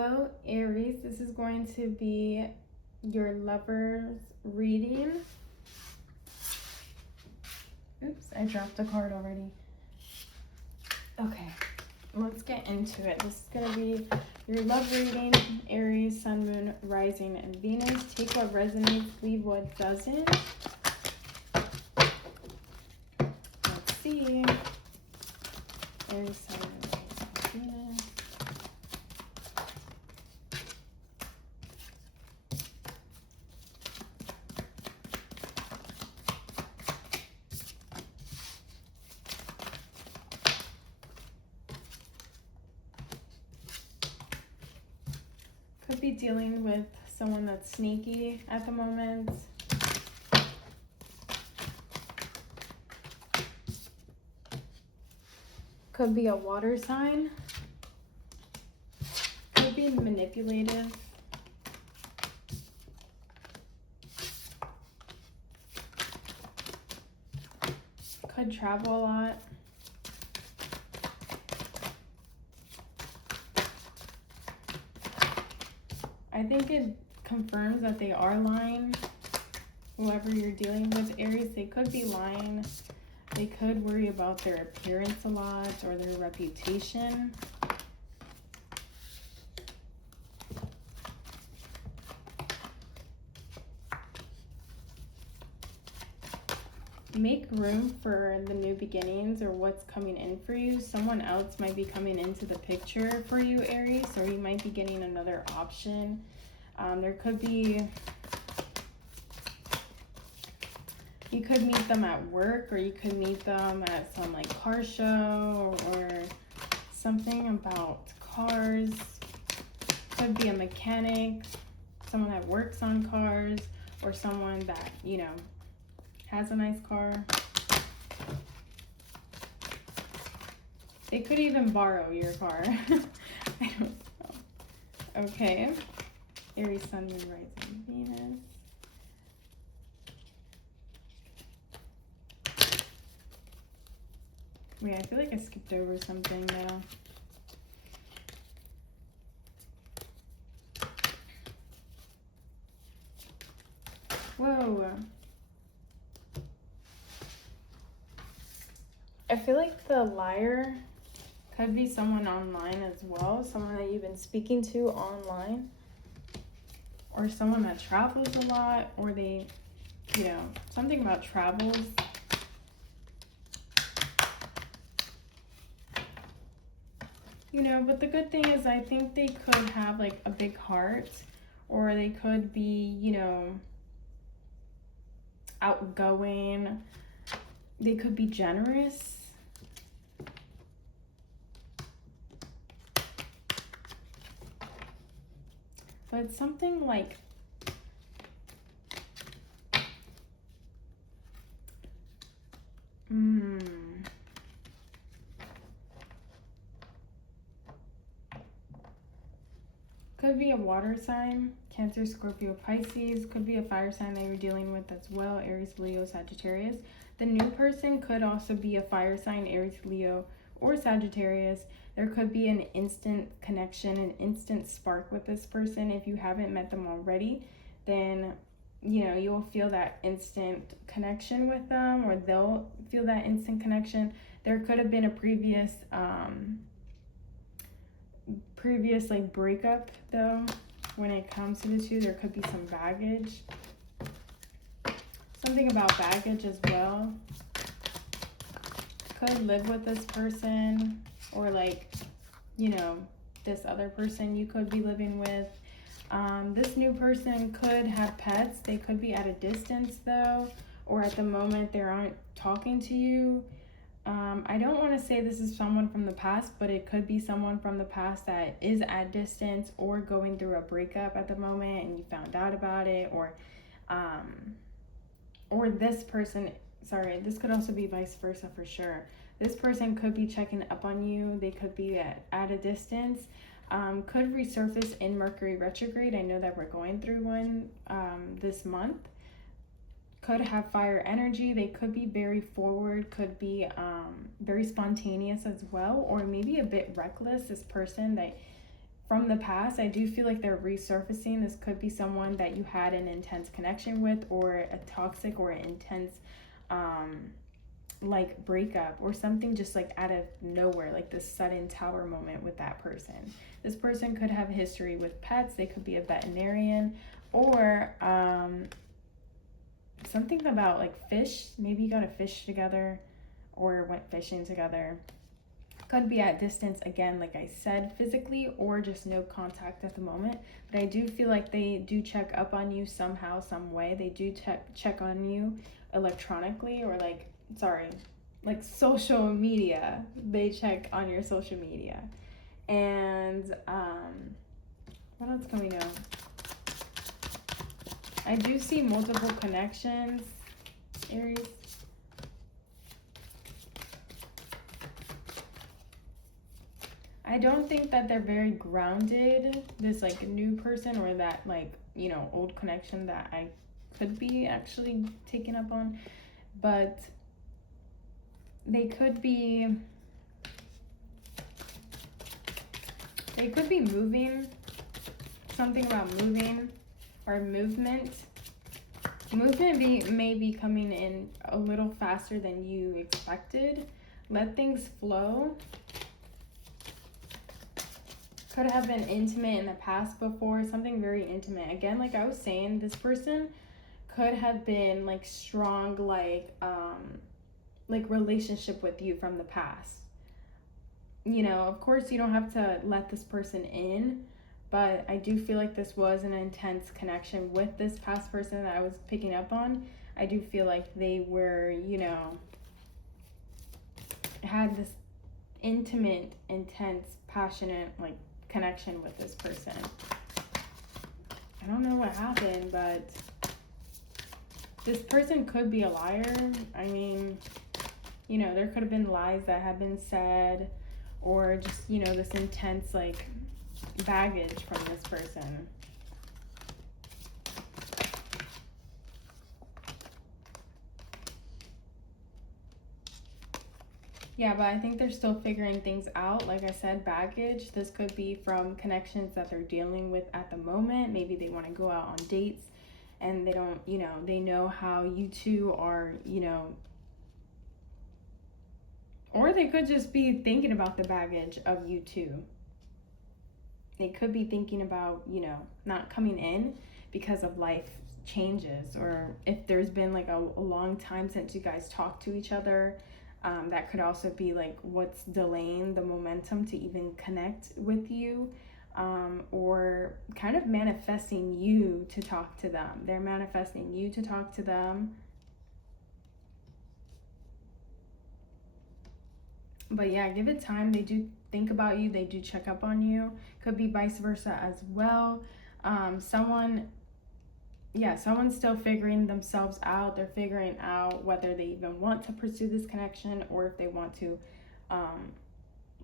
Hello, Aries. This is going to be your lover's reading. Oops, I dropped a card already. Okay, let's get into it. This is going to be your love reading, Aries, Sun, Moon, Rising, and Venus. Take what resonates, leave what doesn't. Let's see. Aries, Sun, Moon, Rising, Venus. Could be dealing with someone that's sneaky at the moment. Could be a water sign. Could be manipulative. Could travel a lot. I think it confirms that they are lying. Whoever you're dealing with, Aries, they could be lying. They could worry about their appearance a lot or their reputation. Make room for the new beginnings or what's coming in for you. Someone else might be coming into the picture for you, Aries, or you might be getting another option. There could be, you could meet them at work, or you could meet them at some like car show or something about cars. Could be a mechanic, someone that works on cars, or someone that, you know, has a nice car. They could even borrow your car. I don't know. Okay. Aries, Sun, Moon, Rising, Venus. Wait, I feel like I skipped over something though. Whoa. I feel like the liar could be someone online as well, someone that you've been speaking to online, or someone that travels a lot, or they, you know, something about travels. You know, but the good thing is I think they could have like a big heart, or they could be, you know, outgoing. They could be generous. But it's something like could be a water sign, Cancer, Scorpio, Pisces. Could be a fire sign that you're dealing with as well, Aries, Leo, Sagittarius. The new person could also be a fire sign, Aries, Leo, or Sagittarius. There could be an instant connection, an instant spark with this person. If you haven't met them already, then, you know, you'll feel that instant connection with them, or they'll feel that instant connection. There could have been a previous like breakup though. When it comes to the two, there could be some baggage, something about baggage as well. Could live with this person, or like, you know, this other person you could be living with. This new person could have pets. They could be at a distance though, or at the moment they aren't talking to you. I don't want to say this is someone from the past, but it could be someone from the past that is at distance or going through a breakup at the moment and you found out about it, or this person, sorry, this could also be vice versa for sure. This person could be checking up on you. They could be at a distance. Could resurface in Mercury retrograde. I know that we're going through one this month. Could have fire energy. They could be very forward, could be very spontaneous as well, or maybe a bit reckless. This person that from the past, I do feel like they're resurfacing. This could be someone that you had an intense connection with, or a toxic or an intense like breakup, or something just like out of nowhere, like this sudden tower moment with that person. This person could have history with pets. They could be a veterinarian, or something about like fish. Maybe you got a fish together or went fishing together. Could be at distance again, like I said, physically, or just no contact at the moment. But I do feel like they do check up on you somehow, some way. They do check on you electronically, or like social media. They check on your social media. And what else can we know? I do see multiple connections, Aries. I don't think that they're very grounded, this like new person, or that like, you know, old connection that I could be actually taken up on. But they could be moving, something about moving or movement. Movement may be coming in a little faster than you expected. Let things flow. Could have been intimate in the past before, something very intimate. Again, like I was saying, this person could have been like strong, like relationship with you from the past. You know, of course you don't have to let this person in, but I do feel like this was an intense connection with this past person that I was picking up on. I do feel like they were, you know, had this intimate, intense, passionate, like, connection with this person. I don't know what happened, but this person could be a liar. I mean, you know, there could have been lies that have been said, or just, you know, this intense like baggage from this person. Yeah, but I think they're still figuring things out. Like I said, baggage. This could be from connections that they're dealing with at the moment. Maybe they want to go out on dates and they don't, you know, they know how you two are, you know, or they could just be thinking about the baggage of you two. They could be thinking about, you know, not coming in because of life changes, or if there's been like a long time since you guys talked to each other. That could also be like what's delaying the momentum to even connect with you, or kind of manifesting you to talk to them. They're manifesting you to talk to them. But yeah, give it time. They do think about you. They do check up on you. Could be vice versa as well. Someone's still figuring themselves out. They're figuring out whether they even want to pursue this connection, or if they want to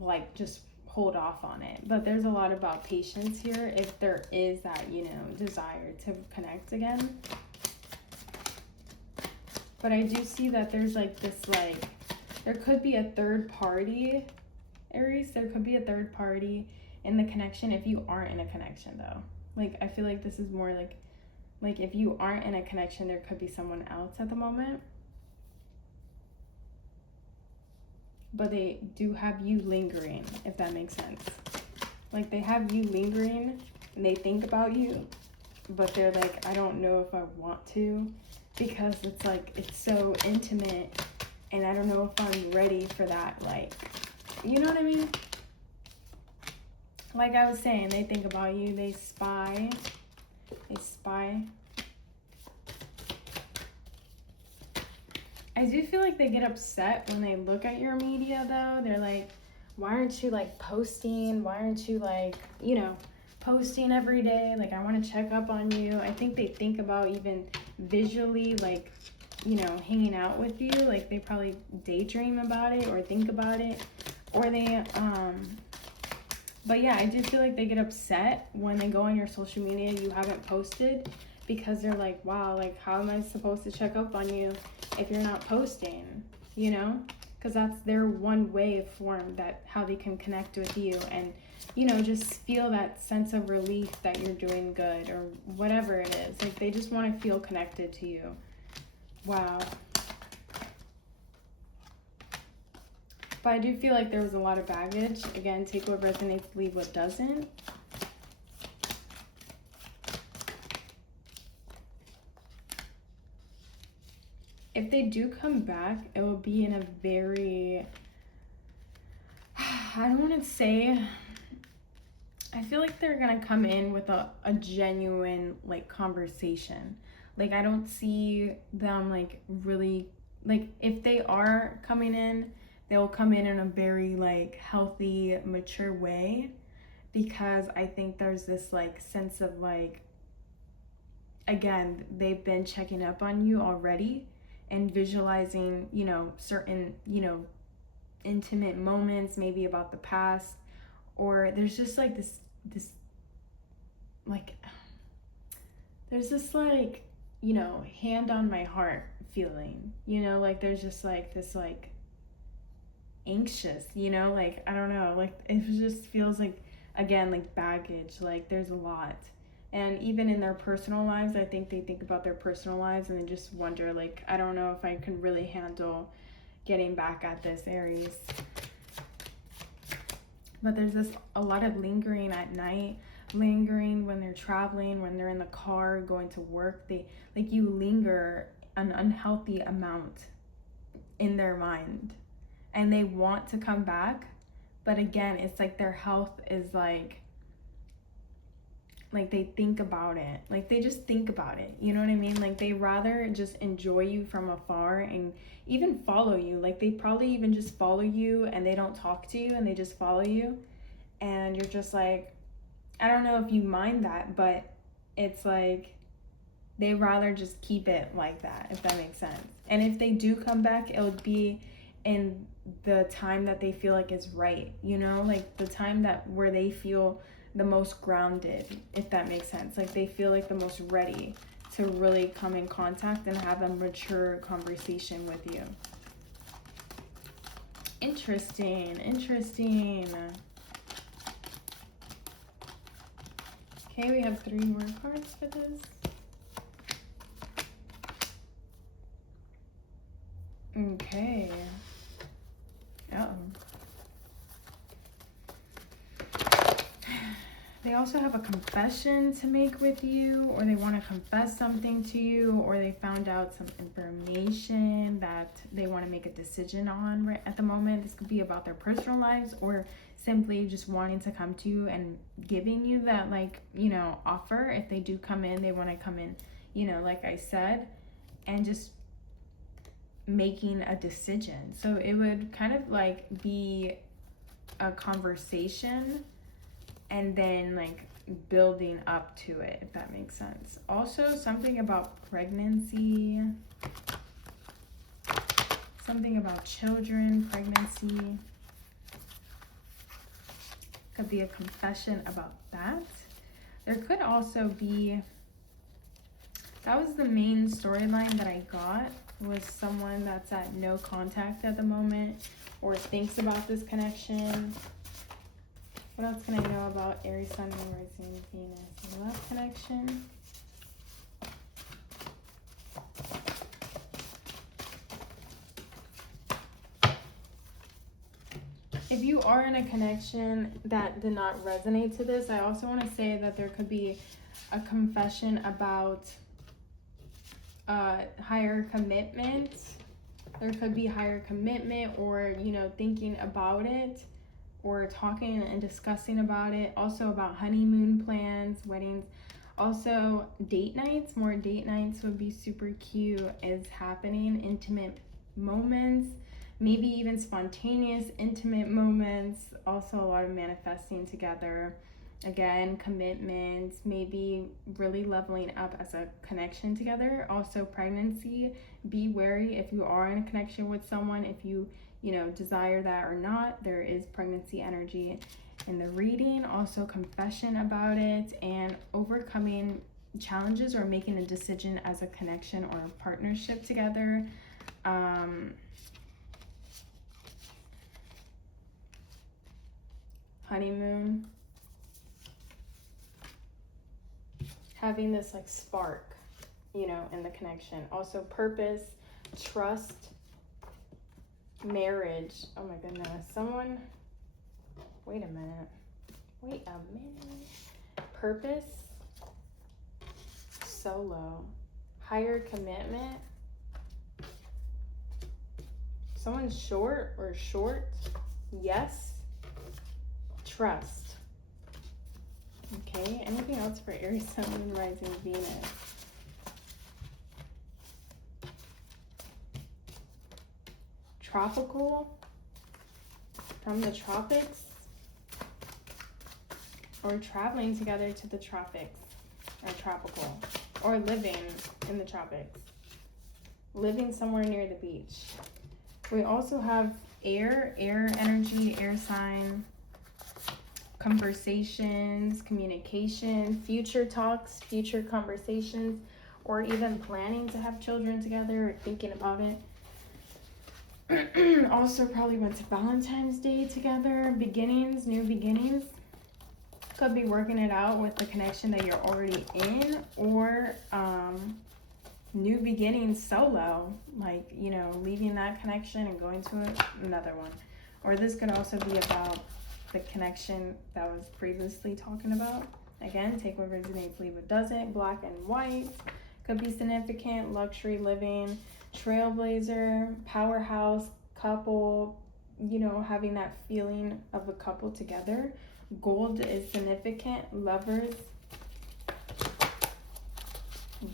like just hold off on it. But there's a lot about patience here if there is that, you know, desire to connect again. But I do see that there's like this, like, there could be a third party, Aries. There could be a third party in the connection if you aren't in a connection, though. Like, I feel like this is more like if you aren't in a connection, there could be someone else at the moment. But they do have you lingering, if that makes sense. Like, they have you lingering and they think about you, but they're like, I don't know if I want to, because it's like, it's so intimate and I don't know if I'm ready for that. Like, you know what I mean? Like I was saying, they think about you, they spy. I do feel like they get upset when they look at your media, though. They're like, why aren't you like posting? Why aren't you like, you know, posting every day? Like, I want to check up on you. I think they think about even visually, like, you know, hanging out with you. Like, they probably daydream about it or think about it, or they but yeah, I do feel like they get upset when they go on your social media, you haven't posted, because they're like, wow, like, how am I supposed to check up on you if you're not posting, you know? because that's their one way of form that how they can connect with you, and just feel that sense of relief that you're doing good or whatever it is. Like, they just want to feel connected to you. Wow. But I do feel like there was a lot of baggage. Again, take what resonates, leave what doesn't. If they do come back, it will be in a very, I don't want to say, I feel like they're going to come in with a genuine, like, conversation. Like, I don't see them, like, really, like, if they are coming in, they'll come in a very, like, healthy, mature way, because I think there's this, like, sense of, like, again, they've been checking up on you already and visualizing, certain, intimate moments, maybe about the past, or there's just, like, this, like, there's this, like, hand on my heart feeling, like, there's just, like, this, like, anxious, like, I don't know, like, it just feels like, again, like, baggage, like, there's a lot. And even in their personal lives, I think they think about their personal lives and they just wonder, like, I don't know if I can really handle getting back at this, Aries. But there's a lot of lingering at night, lingering when they're traveling, when they're in the car going to work. You linger an unhealthy amount in their mind, and they want to come back, but again, it's like their health is like they think about it, like they just think about it, you know what I mean? Like, they rather just enjoy you from afar and even follow you. Like, they probably even just follow you and they don't talk to you and they just follow you, and you're just like, I don't know if you mind that, but it's like they rather just keep it like that, if that makes sense. And if they do come back, it would be in the time that they feel like is right, like the time where they feel the most grounded, if that makes sense. Like, they feel like the most ready to really come in contact and have a mature conversation with you. Interesting. Okay, we have 3 more cards for this. Okay. Uh-oh. They also have a confession to make with you, or they want to confess something to you, or they found out some information that they want to make a decision on right at the moment. This could be about their personal lives, or simply just wanting to come to you and giving you that, like, offer. If they do come in, they want to come in, like I said, and just making a decision. So it would kind of like be a conversation and then like building up to it, if that makes sense. Also, something about pregnancy, something about children, pregnancy. Could be a confession about that. There could also be, that was the main storyline that I got, was someone that's at no contact at the moment or thinks about this connection. What else can I know about Aries, Sun, Moon, Rising, Venus, and love connection? If you are in a connection that did not resonate to this, I also want to say that there could be a confession about higher commitment. There could be higher commitment, or thinking about it, or talking and discussing about it. Also about honeymoon plans, weddings. Also date nights, more date nights would be super cute, is happening. Intimate moments, maybe even spontaneous intimate moments. Also a lot of manifesting together. Again, commitments, maybe really leveling up as a connection together. Also pregnancy, be wary if you are in a connection with someone, if you desire that or not. There is pregnancy energy in the reading. Also confession about it, and overcoming challenges or making a decision as a connection or a partnership together. honeymoon, having this like spark, you know, in the connection. Also purpose, trust, marriage. Oh my goodness. Someone, wait a minute. Purpose, solo, higher commitment. Someone's short, yes, trust. Okay, anything else for Aries, Sun, Moon, Rising, Venus? Tropical, from the tropics, or traveling together to the tropics, or tropical, or living in the tropics, living somewhere near the beach. We also have air energy, air sign, conversations, communication, future talks, future conversations, or even planning to have children together or thinking about it. Also probably went to Valentine's Day together, beginnings, new beginnings. Could be working it out with the connection that you're already in, or new beginnings solo, like, you know, leaving that connection and going to another one. Or this could also be about the connection that I was previously talking about. Again, take what resonates, leave what doesn't. Black and white could be significant. Luxury living, trailblazer, powerhouse, couple, you know, having that feeling of a couple together. Gold is significant. Lovers,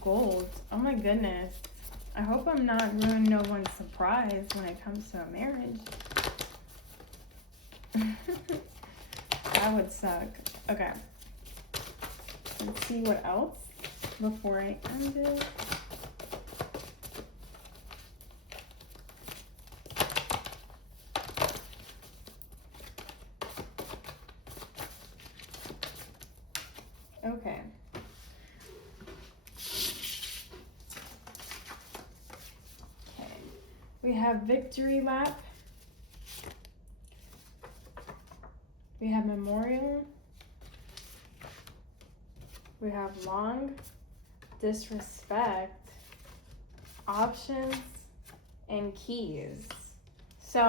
gold. Oh my goodness. I hope I'm not ruining no one's surprise when it comes to a marriage. That would suck. Okay. Let's see what else before I end it. Okay. We have victory lap. We have memorial. We have long, disrespect, options, and keys. So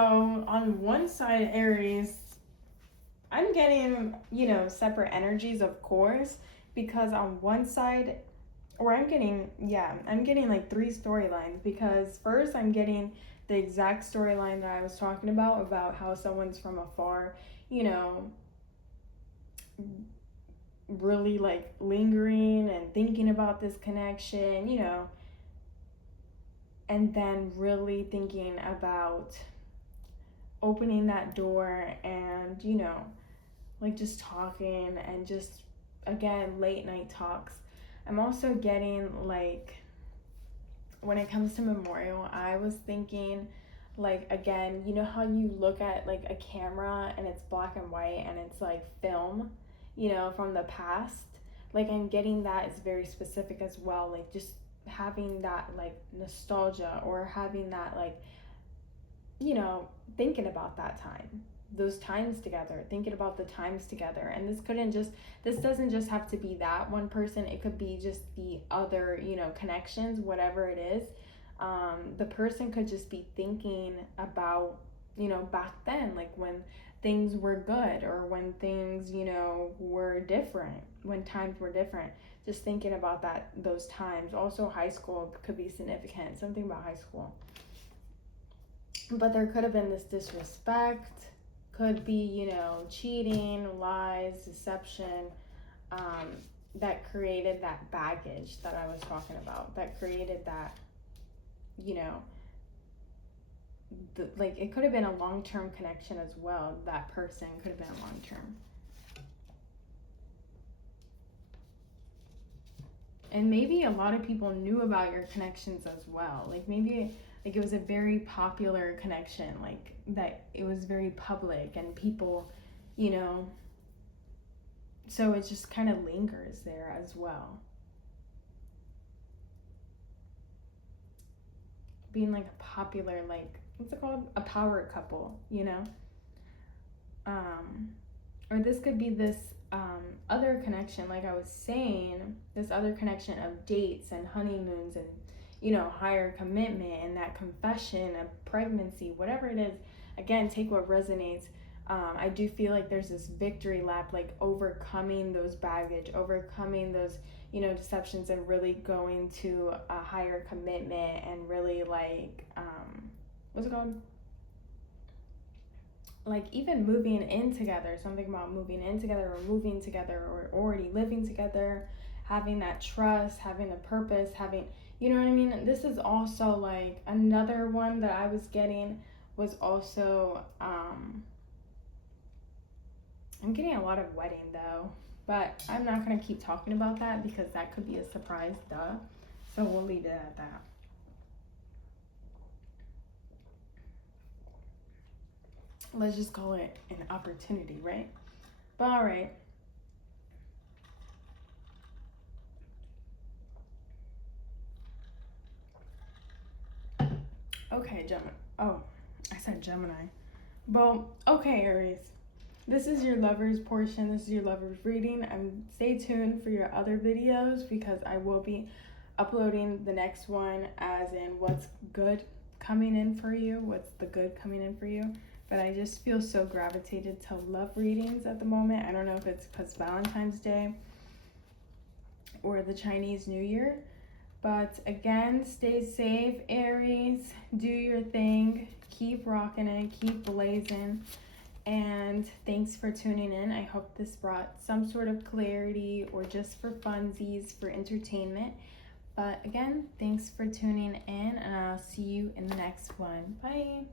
on one side, Aries, I'm getting, you know, separate energies, of course, because on one side, or I'm getting like three storylines, because first I'm getting the exact storyline that I was talking about how someone's from afar, you know, really like lingering and thinking about this connection, you know, and then really thinking about opening that door and, you know, like just talking and just, again, late night talks. I'm also getting like, when it comes to memorial, I was thinking like, again, you know how you look at like a camera and it's black and white and it's like film, you know, from the past. Like I'm getting that is very specific as well, like just having that like nostalgia, or having that like, you know, thinking about that time, those times together, thinking about the times together. And this doesn't just have to be that one person, it could be just the other, you know, connections, whatever it is. The person could just be thinking about, you know, back then, like when things were good, or when things, you know, were different, when times were different, just thinking about those times. Also high school could be significant, something about high school. But there could have been this disrespect, could be, you know, cheating, lies, deception, that created that baggage that I was talking about, that created that, you know, like it could have been a long-term connection as well. That person could have been long-term. And maybe a lot of people knew about your connections as well. Like maybe like it was a very popular connection, like that it was very public and people, you know, so it just kind of lingers there as well. Being like a popular, like, what's it called? A power couple, you know? or this could be this other connection, like I was saying, this other connection of dates and honeymoons and, you know, higher commitment and that confession of pregnancy, whatever it is. Again, take what resonates. I do feel like there's this victory lap, like overcoming those baggage, overcoming those, you know, deceptions, and really going to a higher commitment and really like, what's it called? Like even moving in together, something about moving in together or moving together or already living together, having that trust, having a purpose, having, you know what I mean? This is also like another one that I was getting was also, I'm getting a lot of wedding though, but I'm not going to keep talking about that because that could be a surprise, duh. So we'll leave it at that. Let's just call it an opportunity, right? But all right. Okay, Gemini. Oh, I said Gemini. Well, okay, Aries. This is your lover's portion. This is your lover's reading. Stay tuned for your other videos because I will be uploading the next one as in what's good coming in for you, what's the good coming in for you. But I just feel so gravitated to love readings at the moment. I don't know if it's because Valentine's Day or the Chinese New Year. But again, stay safe, Aries. Do your thing. Keep rocking it. Keep blazing. And thanks for tuning in. I hope this brought some sort of clarity or just for funsies, for entertainment. But again, thanks for tuning in, and I'll see you in the next one. Bye.